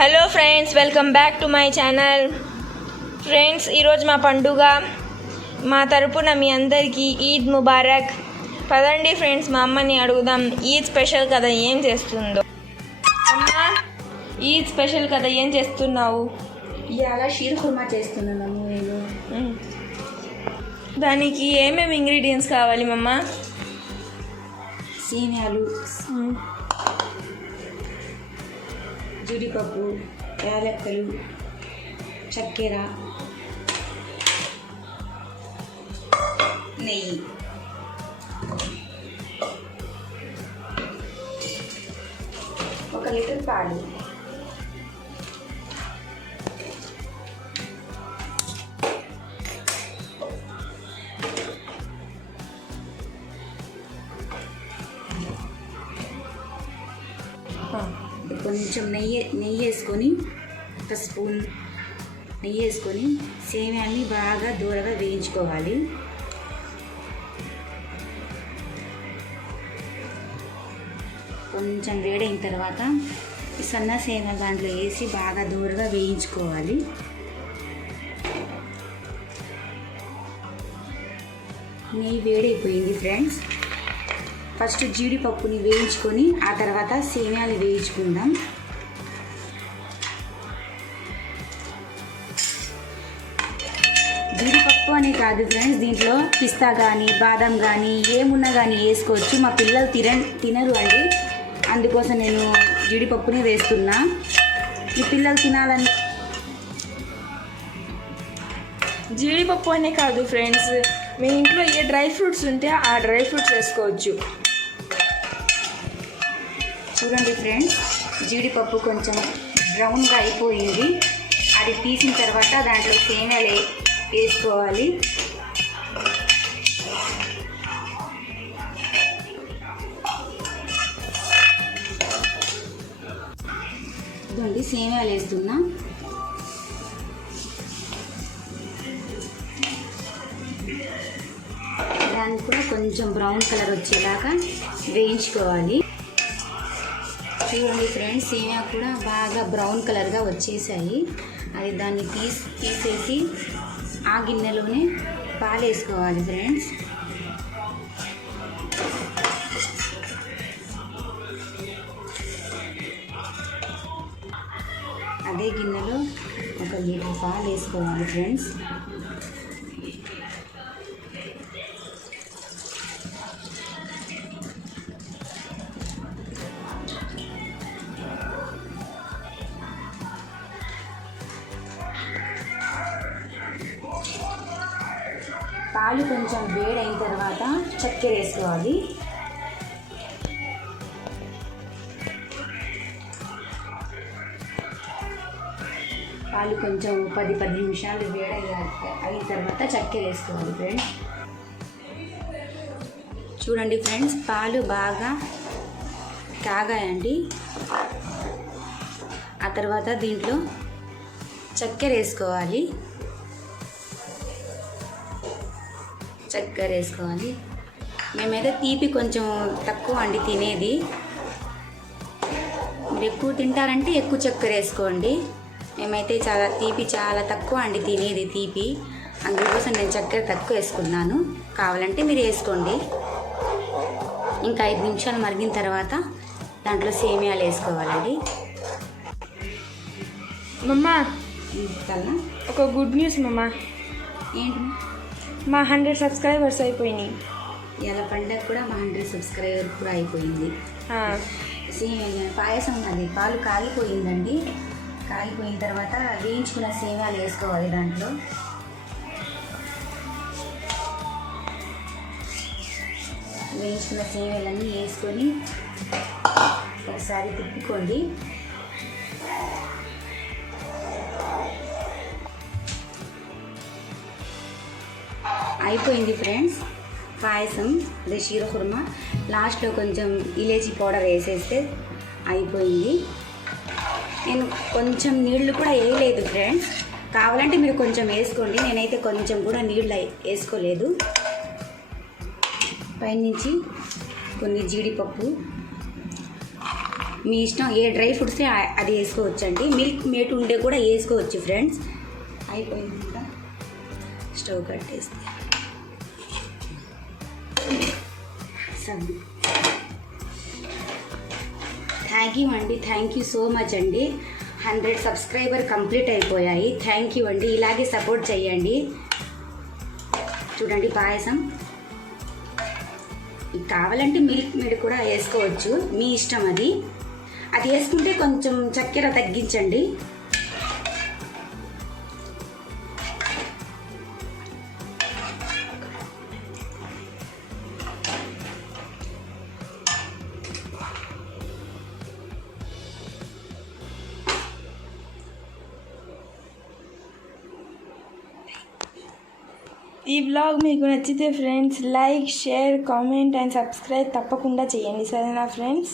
Hello friends, welcome back to my channel. Friends, ఈరోజు మా పండుగ. మా తరపున మీ అందరికీ ఈద్ ముబారక్. పదండి ఫ్రెండ్స్, మా అమ్మని అడుగుదాం ఈద్ స్పెషల్ కదా ఏం చేస్తుందో. అమ్మా, ఈద్ స్పెషల్ కదా ఏం చేస్తున్నావు? ఇవాళ షీర్ కుర్మా చేస్తున్నాను నేను. దానికి ఏమేమి ఇంగ్రీడియంట్స్ కావాలి మమ్మ? సేమ్యాలు, జీడిపప్పు, యాలక్కలు, చక్కెర, నెయ్యి. ఒక లీటర్ పాలు. కొంచెం నెయ్యి వేసుకొని, ఒక స్పూన్ నెయ్యి వేసుకొని సేమ్యాన్ని బాగా దూరగా వేయించుకోవాలి. కొంచెం వేడైన తర్వాత ఈ సన్న సేమ్యా దాంట్లో వేసి బాగా దూరగా వేయించుకోవాలి. నెయ్యి వేడైపోయింది ఫ్రెండ్స్. ఫస్ట్ జీడిపప్పుని వేయించుకొని ఆ తర్వాత సేమ్యాలు వేయించుకుందాం. జీడిపప్పు అని కాదు ఫ్రెండ్స్, దీంట్లో పిస్తా కానీ బాదం కానీ ఏమున్నా కానీ వేసుకోవచ్చు. మా పిల్లలు తినరు అండి, అందుకోసం నేను జీడిపప్పునే వేస్తున్నా. మీ పిల్లలు తినాలని జీడిపప్పు అనే కాదు ఫ్రెండ్స్, మీ ఇంట్లో ఏ డ్రై ఫ్రూట్స్ ఉంటే ఆ డ్రై ఫ్రూట్స్ వేసుకోవచ్చు. చూడండి ఫ్రెండ్స్, జీడిపప్పు కొంచెం బ్రౌన్గా అయిపోయింది. అది తీసిన తర్వాత దాంట్లో సేమ్యాలు వేసుకోవాలి. ఇదండి సేమ్యాలు వేస్తున్నా. దానికి కూడా కొంచెం బ్రౌన్ కలర్ వచ్చేలాగా వేయించుకోవాలి. చూడండి ఫ్రెండ్స్, సేమ్యా కూడా బాగా బ్రౌన్ కలర్గా వచ్చేసాయి. అది దాన్ని తీసేసి ఆ గిన్నెలోనే పాలు వేసుకోవాలి ఫ్రెండ్స్. అదే గిన్నెలో 1 లీటర్ పాలు వేసుకోవాలి ఫ్రెండ్స్. పాలు కొంచెం వేడైన తర్వాత చక్కెర వేసుకోవాలి. పాలు కొంచెం 10 నిమిషాలు అయిన తర్వాత చక్కెర వేసుకోవాలి ఫ్రెండ్స్. చూడండి ఫ్రెండ్స్, పాలు బాగా కాగాయండి. ఆ తర్వాత దీంట్లో చక్కెర వేసుకోవాలి. మేమైతే తీపి కొంచెం తక్కువ అండి తినేది. మీరు ఎక్కువ తింటారంటే ఎక్కువ చక్కెర వేసుకోండి. మేమైతే చాలా తక్కువ అండి తినేది తీపి, అందుకోసం నేను చక్కెర తక్కువ వేసుకున్నాను. కావాలంటే మీరు వేసుకోండి. ఇంకా 5 నిమిషాలు మరిగిన తర్వాత దాంట్లో సేమ్యాలు వేసుకోవాలండి. మమ్మ, కన్నా ఒక గుడ్ న్యూస్ మమ్మ. ఏంటి? మా 100 సబ్స్క్రైబర్స్ అయిపోయినాయి. ఇలా పండగ కూడా మా 100 సబ్స్క్రైబర్ కూడా అయిపోయింది. పాయసం అది పాలు కాగిపోయిందండి. కాగిపోయిన తర్వాత వేయించుకున్న సేమ్యాలు వేసుకోవాలి. దాంట్లో వేయించుకున్న సేమ్యాలన్నీ వేసుకొని ఒకసారి తిప్పుకోండి. అయిపోయింది ఫ్రెండ్స్ పాయసం, అదే షీర్ కుర్మా. లాస్ట్లో కొంచెం ఇలాచీ పౌడర్ వేసేస్తే అయిపోయింది. నేను కొంచెం నీళ్లు కూడా వేయలేదు ఫ్రెండ్స్, కావాలంటే మీరు కొంచెం వేసుకోండి. నేనైతే కొంచెం కూడా నీళ్ళు వేసుకోలేదు. పైనుంచి కొన్ని జీడిపప్పు, మీ ఇష్టం, ఏ డ్రై ఫ్రూట్స్ అది వేసుకోవచ్చండి. మిల్క్ మేట్ ఉండే కూడా వేసుకోవచ్చు ఫ్రెండ్స్. అయిపోయింది ఇంకా స్టవ్ కట్టేస్తే థ్యాంక్ యూ సో మచ్ అండి. 100 సబ్స్క్రైబర్ కంప్లీట్ అయిపోయాయి. థ్యాంక్ యూ అండి. ఇలాగే సపోర్ట్ చేయండి. చూడండి పాయసం. కావాలంటే మిల్క్ మేడ్ కూడా వేసుకోవచ్చు, మీ ఇష్టం. అది వేసుకుంటే కొంచెం చక్కెర తగ్గించండి. ఈ బ్లాగ్ మీకు నచ్చితే friends like, share, comment and subscribe తప్పకుండా చేయండి. సరేనా ఫ్రెండ్స్?